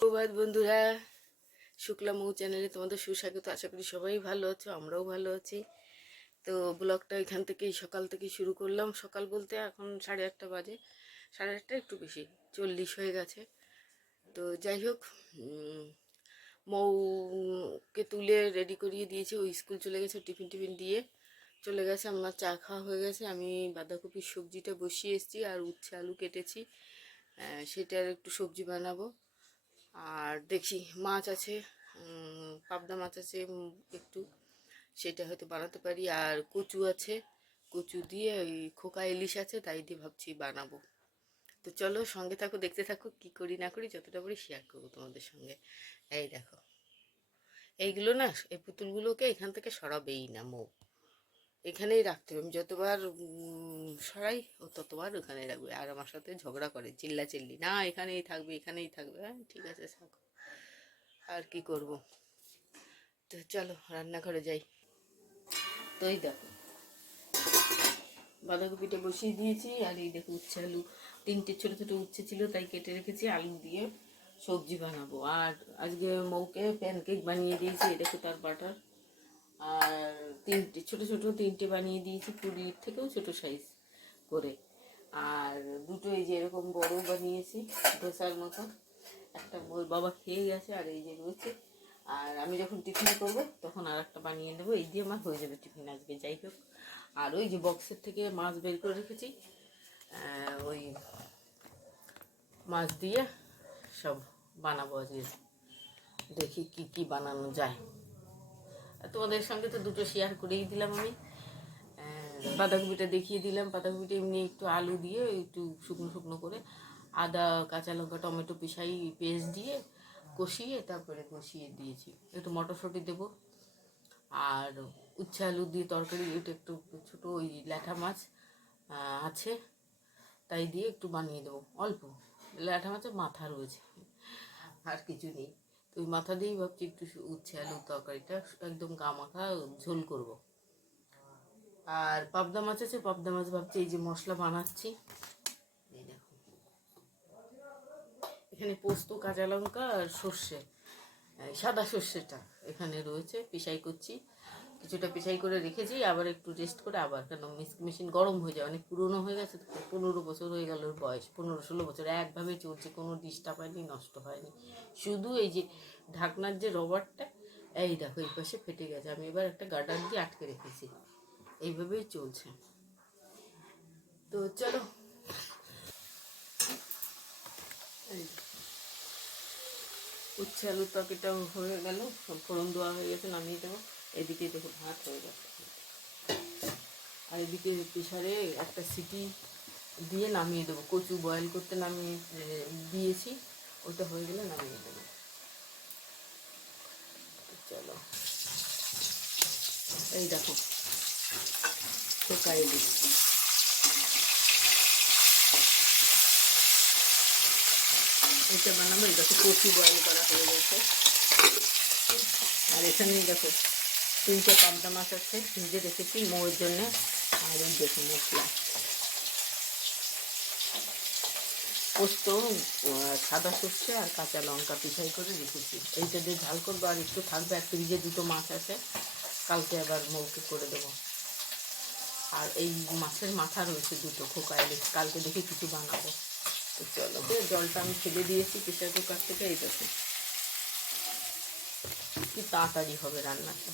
সুপ্রভাত বন্ধুরা, শুক্লা মৌ চ্যানেলে তোমাদের সুস্বাগত। আশা করি সবাই ভালো আছো, আমরাও ভালো আছি। তো ব্লগটা এখান থেকেই সকাল থেকেই শুরু করলাম। সকাল বলতে এখন 8:30 বাজে, 8:30 একটু বেশি, 40 হয়ে গেছে। তো যাই হোক, মৌকে তুলে রেডি করিয়ে দিয়েছি, ওই স্কুল চলে গেছে, টিফিন টিফিন দিয়ে চলে গেছে। আমার চা খাওয়া হয়ে গেছে। আমি বাঁধাকপির সবজিটা বসিয়ে এসেছি আর উচ্ছে আলু কেটেছি, সেটার একটু সবজি বানাবো। আর দেখি মাছ আছে, পাবদা মাছ আছে একটু, সেটা হয়তো বানাতে পারি। আর কচু আছে, কচু দিয়ে ওই খোকা ইলিশ আছে, তাই দিয়ে ভাবছি বানাবো। তো চলো সঙ্গে থাকো, দেখতে থাকো, কি করি না করি যতটা পারি শেয়ার করবো তোমাদের সঙ্গে। এই দেখো, এইগুলো না, এই পুতুলগুলোকে এখান থেকে সরাবেই না মৌ, এখানেই রাখতে হবে। আমি যতবার সরাই ও ততবার ওখানেই রাখবে। আর আমার সাথে ঝগড়া করে, চিল্লা চিল্লি, না এখানেই থাকবে এখানেই থাকবে। হ্যাঁ ঠিক আছে থাকো, আর কি করব। তো চলো রান্নাঘরে যাই। তো এই দেখো, বাঁধাকপিটা বসিয়ে দিয়েছি। আর এই দেখো উচ্ছে আলু, 3টে ছোটো ছোটো উচ্ছে ছিল তাই কেটে রেখেছি, আলু দিয়ে সবজি বানাবো। আর আজকে মৌকে প্যানকেক বানিয়ে দিয়েছি, এই দেখো তার বাটার। আর 3টে বানিয়ে দিয়েছি, 20 থেকেও ছোটো সাইজ করে। আর দুটো এই যে এরকম বড় বানিয়েছি ধোসার মতো, একটা ওর বাবা খেয়ে গেছে আর এই যে রয়েছে। আর আমি যখন টিফিন করবো তখন আর একটা বানিয়ে নেবো, এই দিয়ে আমার হয়ে যাবে টিফিন আজকে। যাই হোক, আর ওই যে বক্সের থেকে মাছ বের করে রেখেছি, ওই মাছ দিয়ে সব বানাবো আজকে। দেখি কি কি বানানো যায়। তোমাদের সঙ্গে তো দুটো শেয়ার করেই দিলাম আমি। বাঁধাকপিটা দেখিয়ে দিলাম। বাঁধাকপিটা এমনি একটু আলু দিয়ে একটু শুকনো শুকনো করে আদা কাঁচা লঙ্কা টমেটো পিসাই পেস্ট দিয়ে কষিয়ে তারপরে কষিয়ে দিয়েছি। একটু মটরশুঁটি দেবো। আর উচ্ছে আলু দিয়ে তরকারি, এটা একটু ছোটো ওই ল্যাঠা মাছ আছে তাই দিয়ে একটু বানিয়ে দেবো। অল্প ল্যাঠা মাছের মাথা রয়েছে, আর কিছু নেই। তো ওই মাথা দিয়েই ভাবছি একটু উচ্ছে আলু তরকারিটা একদম গামাখা ঝোল করব। আর পাবদা মাছ আছে, পাবদা মাছ ভাবছি এই যে মশলা বানাচ্ছি। এই দেখো, এখানে পোস্ত কাঁচা লঙ্কা আর সর্ষে, সাদা সর্ষেটা এখানে রয়েছে, পিসাই করছি। কিছুটা পিসাই করে রেখেছি, আবার একটু রেস্ট করে আবার, কেন মেশিন গরম হয়ে যায়, অনেক পুরনো হয়ে গেছে। 15 বছর হয়ে গেল ওর বয়স, 15-16 বছর একভাবে চলছে, কোনো ডিস্টার্ব হয়নি, নষ্ট হয়নি। শুধু এই যে ঢাকনার যে রবারটা, এই দেখো এই পাশে ফেটে গেছে, আমি এবার একটা গার্ডার দিয়ে আটকে রেখেছি। এইভাবেই চলছে। তো চলো, উচ্ছে আলুর তরকারিটাও হয়ে গেল, ফোড়ন দেওয়া হয়ে গেছে, নামিয়ে দেবো। এদিকে দেখো ভাত হয়ে গেছে, আর এদিকে প্রেশারে একটা সিটি দিয়ে নামিয়ে দেবো। কচু বয়েল করতে নামিয়ে দিয়েছি, ওটা হয়ে গেলে নামিয়ে দেবো। চলো, এই দেখো শুকাই দিই। এটা বানাবো। এই দেখো কচু বয়েল করা হয়ে গেছে। আর এখানেই দেখো 3টে পাবদা মাছ আছে, ভেজে রেখেছি মৌর জন্যে। আর এই দেখো মশলা, পোস্ত, সাদা সর্ষে আর কাঁচা লঙ্কা পিসাই করে রেখেছি, এইটা দিয়ে ঝাল করবো। আর একটু থাকবে, আর ফ্রিজে 2টো মাছ আছে, কালকে আবার মৌকে করে দেবো। আর এই মাছের মাথা রয়েছে 2টো খোকা ইলিশ, কালকে দেখে কিছু বানাবো। তো চলো, জলটা আমি ফেলে দিয়েছি প্রেশার কুকার থেকে। এই দেখো কি তাড়াতাড়ি হবে রান্নাটা।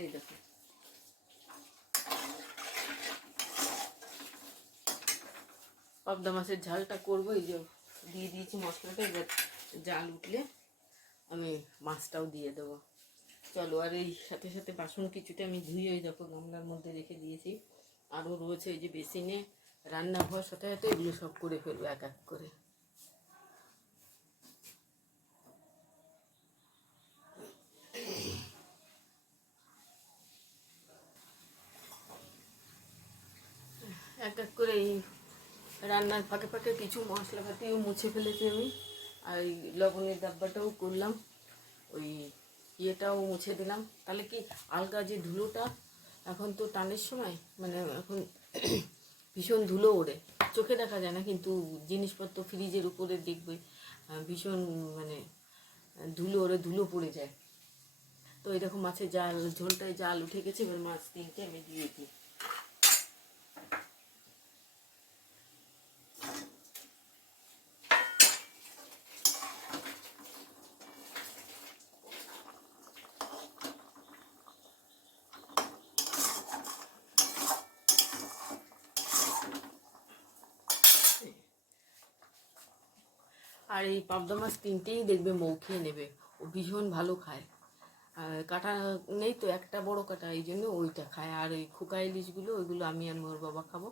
এই দেখো, পাবদা মাছের ঝালটা করবো। এই যে দিয়ে দিয়েছি মশলাটা, এবার জাল উঠলে আমি মাছটাও দিয়ে দেবো। চলো, আর এই সাথে সাথে বাসন কিছুটা আমি ধুয়ে ওই দেখো গামলার মধ্যে রেখে দিয়েছি। আরও রয়েছে ওই যে বেসিনে, রান্না হওয়ার সাথে সাথে এগুলো সব করে ফেলবো এক এক করে। এক এক করে এই রান্নার ফাঁকে ফাঁকে কিছু মশলাপাতিও মুছে ফেলেছি আমি, আর এই লবণের ডাব্বাটাও করলাম, ওই ইয়েটাও মুছে দিলাম। তাহলে কি আলগা যে ধুলোটা, এখন তো টানের সময়, মানে এখন ভীষণ ধুলো ওড়ে, চোখে দেখা যায় না, কিন্তু জিনিসপত্র ফ্রিজের উপরে দেখবে ভীষণ মানে ধুলো ওড়ে, ধুলো পড়ে যায়। তো এরকম মাছের জাল ঝোলটায় জাল উঠে গেছে, এবার মাছ 3টে আমি দিয়ে দিই। আর এই পাবদা মাছ 3টেই দেখবে মৌ খেয়ে নেবে, ও ভীষণ ভালো খায়। আর কাটা নেই তো, একটা বড় কাটা, এই জন্য ওইটা খায়। আর ওই খোকা ইলিশগুলো, ওইগুলো আমি আর মোর বাবা খাবো।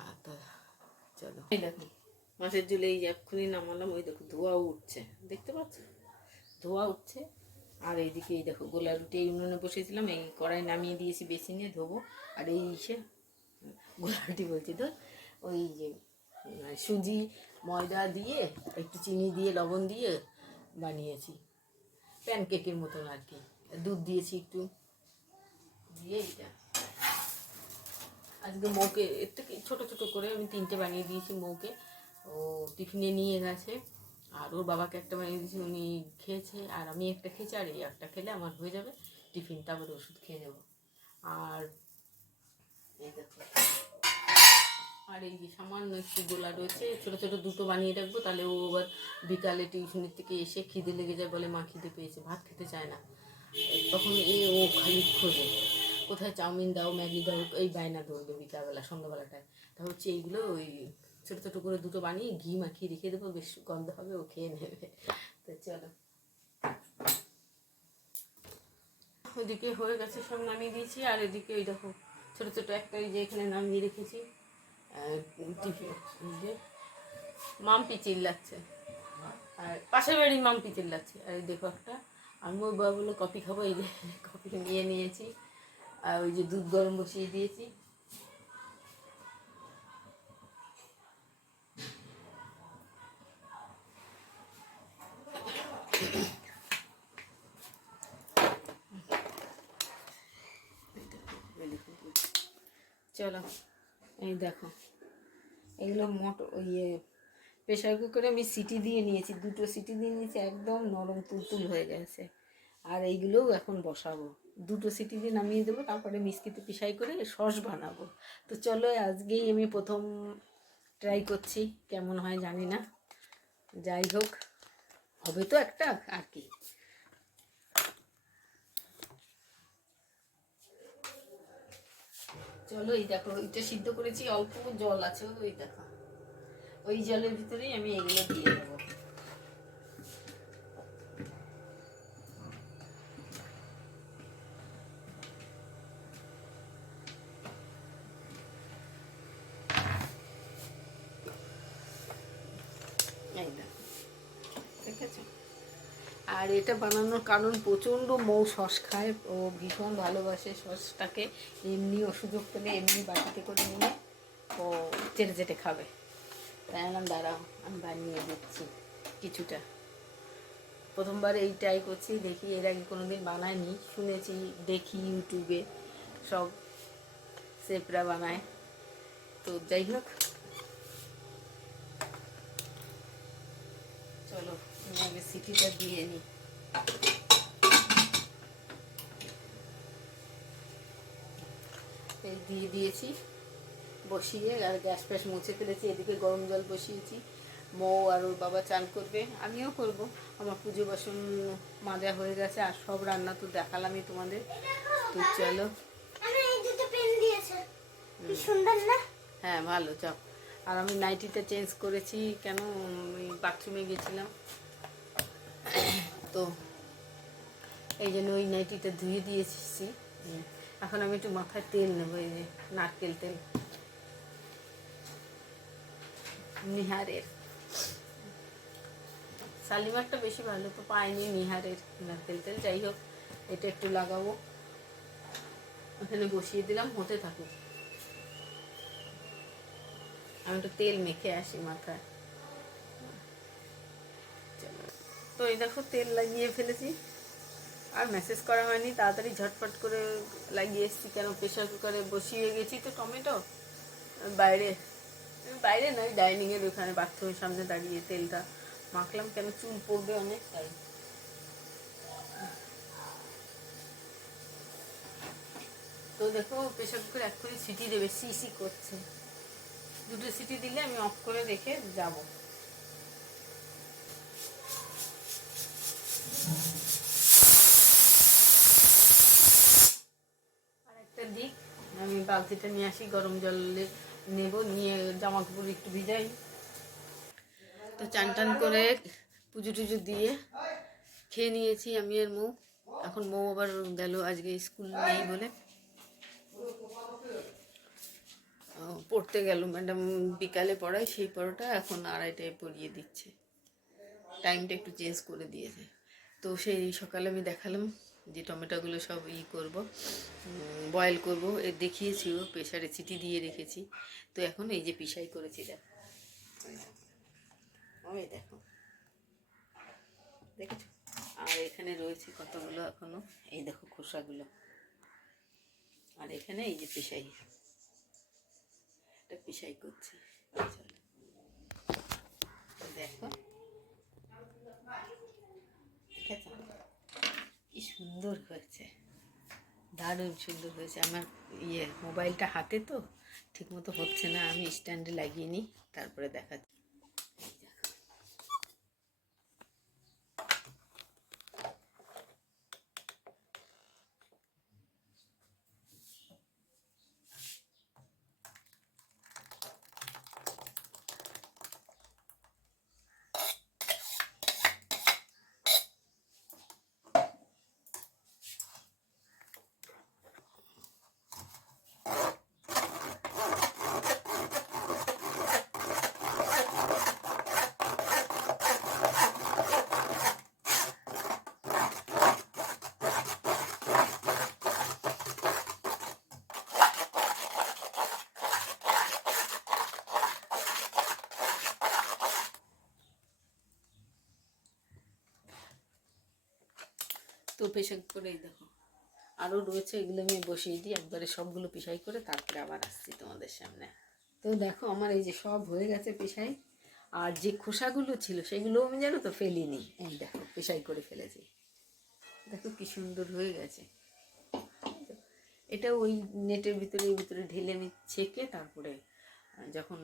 আর তা চলো, এই দেখো মাছের ঝোলে এই এক্ষুনি নামালাম, ওই দেখো ধোয়া উঠছে, দেখতে পাচ্ছ ধোয়া উঠছে। আর এইদিকে এই দেখো গোলা রুটি এই উনুনে বসেছিলাম, এই কড়াই নামিয়ে দিয়েছি বেসিনে ধোবো। আর এই ইসে গোলা রুটি বলছি তো, ওই যে সুজি ময়দা দিয়ে একটু চিনি দিয়ে লবণ দিয়ে বানিয়েছি, প্যানকেকের মতন আর কি। দুধ দিয়েছি একটু দিয়ে, এইটা আজকে মৌকে এর থেকে ছোটো ছোটো করে আমি 3টে বানিয়ে দিয়েছি মৌকে, ও টিফিনে নিয়ে গেছে। আর ওর বাবাকে একটা বানিয়ে দিয়েছি, উনি খেয়েছে, আর আমি একটা খেয়েছি, আর এই একটা খেলে আমার হয়ে যাবে টিফিন, তারপরে ওষুধ খেয়ে নেবো। আর এই দেখো, আর এই যে সামান্য একটু গোলা রয়েছে, ছোটো ছোটো 2টো বানিয়ে রাখবো, তাহলে ও আবার বিকালে টিউশনের থেকে এসে খিদে লেগে যায়, বলে মা খিদে পেয়েছে, ভাত খেতে চায় না, তখন ও খালি খোঁজে কোথায় চাউমিন দাও, ম্যাগি দাও, এই বায়না ধরবে বিকালবেলা সন্ধ্যাবেলাটায়। তা হচ্ছে এইগুলো ওই ছোটো ছোটো করে 2টো বানিয়ে ঘি মাখিয়ে রেখে দেবো, বেশ গন্ধ হবে, ও খেয়ে নেবে। তো চলো, ওইদিকে হয়ে গেছে, সব নামিয়ে দিয়েছি। আর এদিকে ওই দেখো ছোটো ছোটো একটা ওই যে এখানে নামিয়ে রেখেছি টিফিন, যে মাম্পি চিল্লাচ্ছে, আর পাশের বাড়ি মাম্পি চিল্লাচ্ছে। আর এই দেখো একটা, আমি ওই বাবা বলে কফি খাবো, এই যে কফি নিয়ে নিয়েছি, আর ওই যে দুধ গরম বসিয়ে দিয়েছি। চলো, এই দেখো এগুলো ইয়ে প্রেশার কুকারে আমি সিটি দিয়ে নিয়েছি, 2টো সিটি দিয়ে নিয়েছি, একদম নরম তুলতুল হয়ে গেছে। আর এইগুলোও এখন বসাবো, 2টো সিটি দিয়ে নামিয়ে দেবো, তারপরে মিক্সিতে পিসাই করে সস বানাবো। তো চলো, আজকেই আমি প্রথম ট্রাই করছি, কেমন হয় জানি না, যাই হোক হবে তো একটা আর কি। চলো, এই দেখো এটা সিদ্ধ করেছি, অল্প জল আছে, ওই দেখো ওই জলের ভিতরেই আমি এগুলো দিয়ে দেবো। এই দেখো, ঠিক আছে। আর এটা বানানোর কারণ, প্রচণ্ড মৌ সস খায়, ও ভীষণ ভালোবাসে সসটাকে, এমনিও সুযোগ পেলে এমনি বাটিতে করে নিয়ে ও চেটে চেটে খাবে। তাই আমি দাঁড়াও, আমি বানিয়ে দিচ্ছি কিছুটা। প্রথমবার এই ট্রাই করছি, দেখি, এর আগে কোনো দিন বানায়নি, শুনেছি, দেখি ইউটিউবে সব শেফরা বানায়, তো যাই হোক চলো আগে সিটিটা দিয়ে নিই। এই দিয়ে দিয়েছি বসিয়ে, আর গ্যাস ফ্যাস মুছে ফেলেছি, এদিকে গরম জল বসিয়েছি। মৌ আর ওর বাবা চান করবে, আমিও করব, আমার পুজো বাসন মাজা হয়ে গেছে, আর সব রান্না তো দেখালামই তোমাদের। তো চলো, হ্যাঁ ভালো, চাপ। আর আমি নাইটিটা চেঞ্জ করেছি কেন, বাথরুমে গেছিলাম তো এই জন্য ওই নাইটিটা ধুয়ে দিয়েছি। এখন আমি একটু মাথায় তেল নেবো, এই যে নারকেল তেল নিহারের। শালিমারটা বেশি ভালো তো পাইনি, নিহারের নারকেল তেল। যাই হোক, এটা একটু লাগাবো, ওখানে বসিয়ে দিলাম, হতে থাকুক। আমি একটু তেল মেখে আসি মাথায়। তো এই দেখো তেল লাগিয়ে ফেলেছি, আর মেসেজ করা হয়নি, তাড়াতাড়ি ঝটফট করে লাগিয়ে এসেছি। কেন, প্রেশার কুকারে বসিয়ে গেছি তো টমেটো, বাইরে বাইরে নয়, ডাইনিংয়ের ওখানে বাথরুমের সামনে দাঁড়িয়ে তেলটা মাখলাম, কেন চুল পড়বে অনেক, তাই। তো দেখো প্রেশার কুকার এক্ষুনি সিটি দেবে, সি করছে। 2টো সিটি দিলে আমি অফ করে রেখে যাব। আর একটা দিক, আমি বালতিটা নিয়ে আসি, গরম জলে নেব, নিয়ে জামা কাপড় একটু ভিজাই। তো চান টান করে পুজো টুজো দিয়ে খেয়ে নিয়েছি আমি আর মৌ। এখন মৌ আবার গেল, আজকে স্কুল নেই বলে পড়তে গেল। ম্যাডাম বিকালে পড়ায়, সেই পড়াটা এখন 2:30টায় পড়িয়ে দিচ্ছে, টাইমটা একটু চেঞ্জ করে দিয়েছে। তো সেই সকালে আমি দেখালাম যে টমেটোগুলো সব করব, বয়েল করব, দেখিয়েছিও, প্রেশারে সিটি দিয়ে রেখেছি। তো এখন এই যে পিসাই করেছি, দেখো ওই দেখো, দেখেছো। আর এখানে রয়েছে কতগুলো এখনো, এই দেখো খোসাগুলো। আর এখানে এই যে পিসাই, একটা পিসাই করছি, দেখো দেখেছো কি সুন্দর হয়েছে, দারুণ সুন্দর হয়েছে। আমার মোবাইলটা হাতে তো ঠিক মতো হচ্ছে না, আমি স্ট্যান্ডে লাগিয়ে নিই, তারপরে দেখাচ্ছি। তো পেশাই করে দেখো আরও রয়েছে, এগুলো আমি বসিয়ে দিই একবারে, সবগুলো পেশাই করে তারপরে আবার আসছি তোমাদের সামনে। তো দেখো আমার এই যে সব হয়ে গেছে পেশাই, আর যে খোসাগুলো ছিল সেগুলো আমি জানো তো ফেলিনি, এই দেখো পেশাই করে ফেলেছি, দেখো কি সুন্দর হয়ে গেছে। এটা ওই নেটের ভিতরে ঢেলে আমি ছেঁকে তারপরে যখন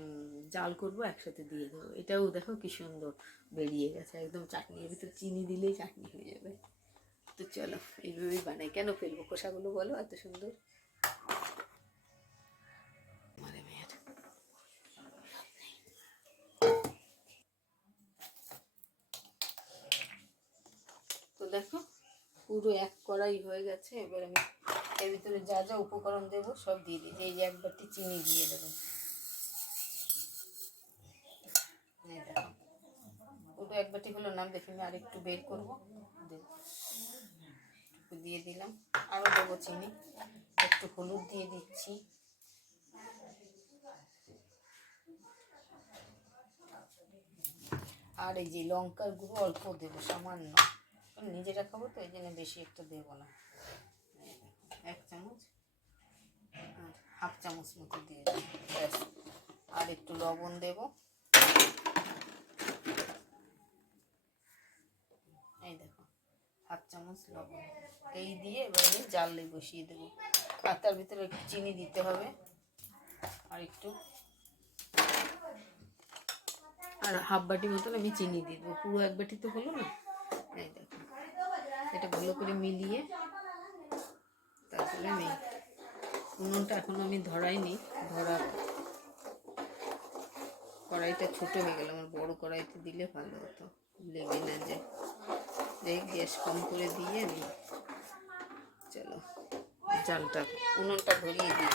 জাল করব একসাথে দিয়ে দেবো। এটাও দেখো কি সুন্দর বেরিয়ে গেছে, একদম চাটনির ভিতরে চিনি দিলেই চাটনি হয়ে যাবে। তো চলো এইভাবেই বানাই, কেন ফেলবো খোসাগুলো বলো, এত সুন্দর। তো দেখো পুরো এক কড়াই হয়ে গেছে। এবার আমি এর ভিতরে যা যা উপকরণ দেবো সব দিয়ে দিই। এই যে 1 বাটি চিনি দিয়ে দেবো, দেখো পুরো 1 বাটি হলো না, দেখি আমি আরেকটু বের করবো, দিয়ে দিলাম। আরও দেবো চিনি, একটু হলুদ দিয়ে দিচ্ছি, আর এই যে লঙ্কার গুঁড়ো অল্প দেবো, সামান্য, কারণ নিজেরা খাবো তো এই জন্য বেশি একটা দেবো না। 1 চামচ আর 1/2 চামচ মতো দিয়ে দেবো, ব্যাস। আর একটু লবণ দেবো, এই দেখো 1/2 চামচ লবণ, এই দিয়ে এবার আমি জালে বসিয়ে দেবো। আর তার ভিতরে একটু চিনি দিতে হবে, আর একটু, আর 1/2 বাটি মতন আমি চিনি দিয়ে দেবো, পুরো 1 বাটি তো হলো না। এই দেখো এটা ভালো করে মিলিয়ে তারপরে আমি উনুনটা এখনো আমি ধরাইনি, ধরাবো। কড়াইটা ছোট হয়ে গেল, আমার বড় কড়াইতে দিলে ভালো হতো, লেগে না যে। গ্যাস কম করে দিয়ে আমি চলো জালটা উনুনটা ধরিয়ে দিই।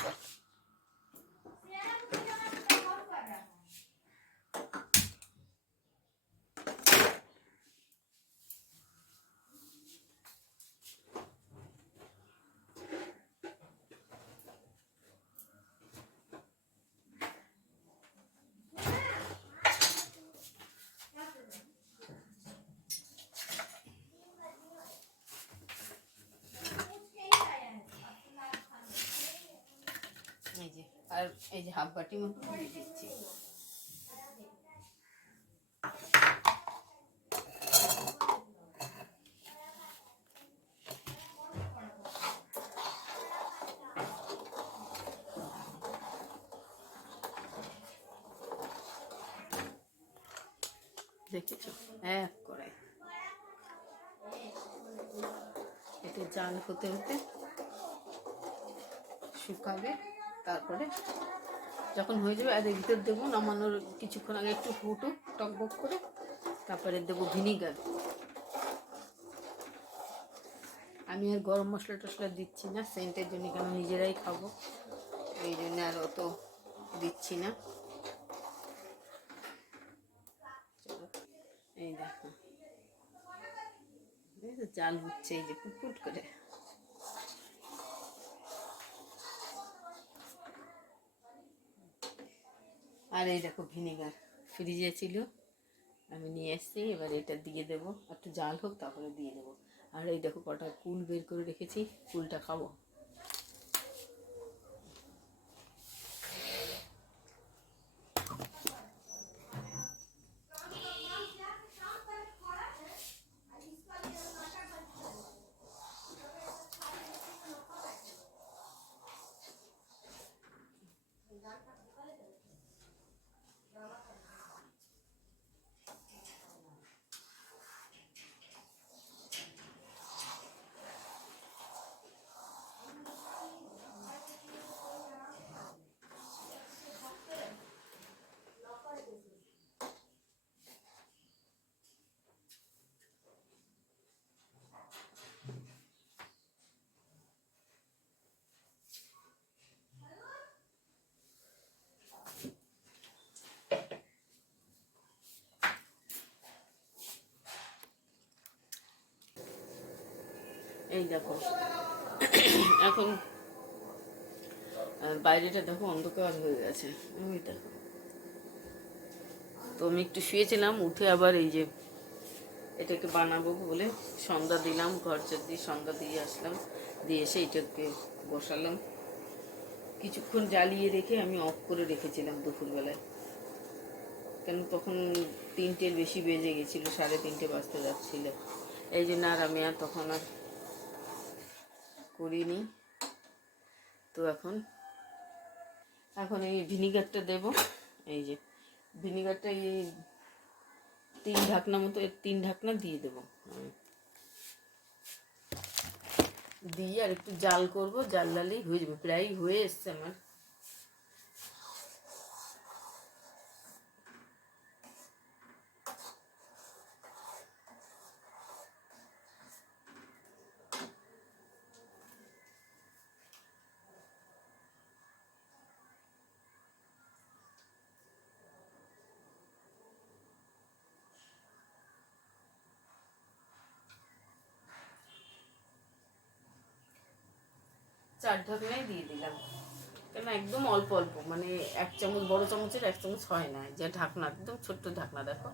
এই যে আর এই যে হাফ বাটি মতো দিয়ে দিচ্ছি। দেখেছো এক কড়াই, এতে জাল হতে হতে শুকাবে, তারপরে যখন হয়ে যাবে আর এর ভিতর দেবো, নামানোর কিছুক্ষণ আগে একটু ফুটো টকবক করে, তারপরে দেবো ভিনিগার। আমি আর গরম মশলা টশলা দিচ্ছি না সেন্টের জন্য, কেন নিজেরাই খাবো, এই জন্য আর অত দিচ্ছি না। এই দেখো জাল হচ্ছে, এই যে ফুটফুট করে। আর এই দেখো ভিনিগার ফ্রিজে ছিল, আমি নিয়ে এসেছি, এবার এটা দিয়ে দেবো, একটু জাল হোক তারপরে দিয়ে দেবো। আর এই দেখো কটা কুল বের করে রেখেছি, কুলটা খাবো। এই দেখো এখন বাইরেটা দেখো অন্ধকার হয়ে গেছে, ওই দেখো। তো আমি একটু শুয়েছিলাম, উঠে আবার এই যে এটাকে বানাবো বলে সন্ধ্যা দিলাম, ঘর দিয়ে সন্ধ্যা দিয়ে আসলাম, দিয়ে এসে এটাকে বসালাম। কিছুক্ষণ জ্বালিয়ে রেখে আমি অফ করে রেখেছিলাম দুপুরবেলায়, কেন তখন 3টের বেশি বেজে গেছিলো, 3:30 বাজতে যাচ্ছিল, এই জন্য আর আমি আর তখন আর করিনি। তো এখন এই ভিনিগারটা দেব, এই যে ভিনিগারটা এই 3 ঢাকনা মতো, 3 ঢাকনা দিয়ে দেবো, দিয়ে আর একটু জাল করবো, জাল ডালেই হয়ে যাবে, প্রায় হয়ে এসছে আমার। চার ঢাকনাই দিয়ে দিলাম, কেন একদম অল্প অল্প, মানে 1 চামচ, বড় চামচের 1 চামচ হয় না, যে ঢাকনা একদম ছোট্ট ঢাকনা দেখো,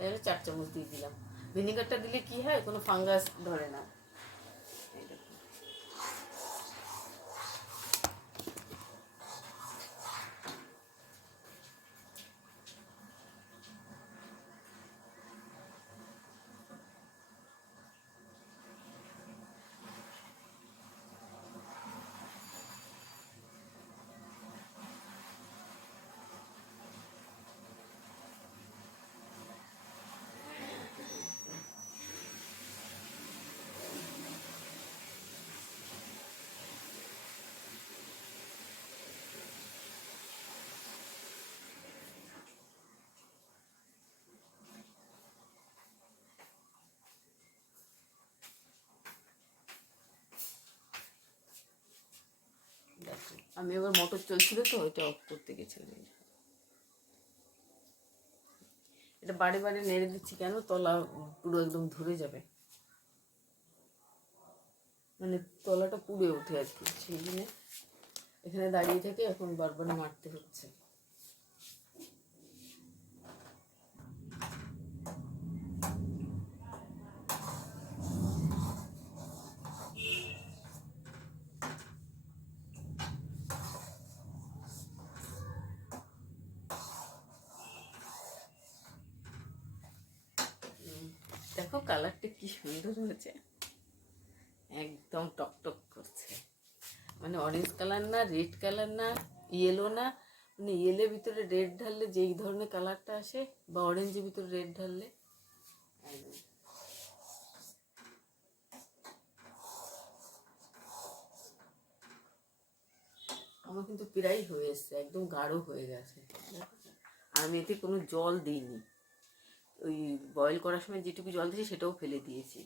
এবারে 4 চামচ দিয়ে দিলাম। ভিনিগারটা দিলে কি হয়, কোনো ফাঙ্গাস ধরে না। আমি আবার মোটর চলছিল তো ওইটা অফ করতে গেছিলাম। এটা বারে বারে নেড়ে দিচ্ছি কেন, তলা পুরো একদম ধরে যাবে, মানে তলাটা পুড়ে ওঠে আর কি, সেই জন্য এখানে দাঁড়িয়ে থেকে এখন বারবার মারতে হচ্ছে। দেখো কালারটা কি সুন্দর হয়েছে, একদম টকটক করছে, মানে অরেঞ্জ কালার না, রেড কালার না, ইয়েলো না, মানে ইয়েলোর ভিতরে রেড ঢাললে যেই ধরনের কালারটা আসে, বা অরেঞ্জের ভিতরে রেড ঢাললে একদম। আমার কিন্তু প্রায় হয়ে এসছে, একদম গাঢ় হয়ে গেছে। আর আমি এতে কোনো জল দিইনি, ওই বয়েল করার সময় যেটুকু জল দিয়েছি সেটাও ফেলে দিয়েছি।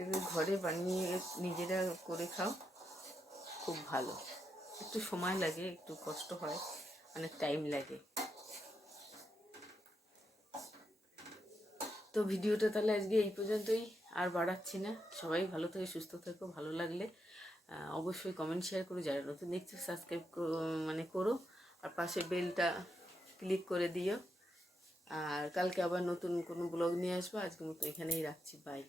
এবার ঘরে বানিয়ে নিজেরা করে খাও, খুব ভালো। একটু সময় লাগে, একটু কষ্ট হয়, অনেক টাইম লাগে। তো ভিডিওটা তাহলে আজকে এই পর্যন্তই, আর বাড়াচ্ছি না। সবাই ভালো থেকে সুস্থ থেকো, ভালো লাগলে অবশ্যই কমেন্ট শেয়ার করো, যারা নতুন দেখছো সাবস্ক্রাইব মানে করো, আর পাশে বেলটা ক্লিক করে দিও। আর কালকে আবার নতুন কোনো ব্লগ নিয়ে আসবো, আজকের মতো এখানেই রাখছি, বাই।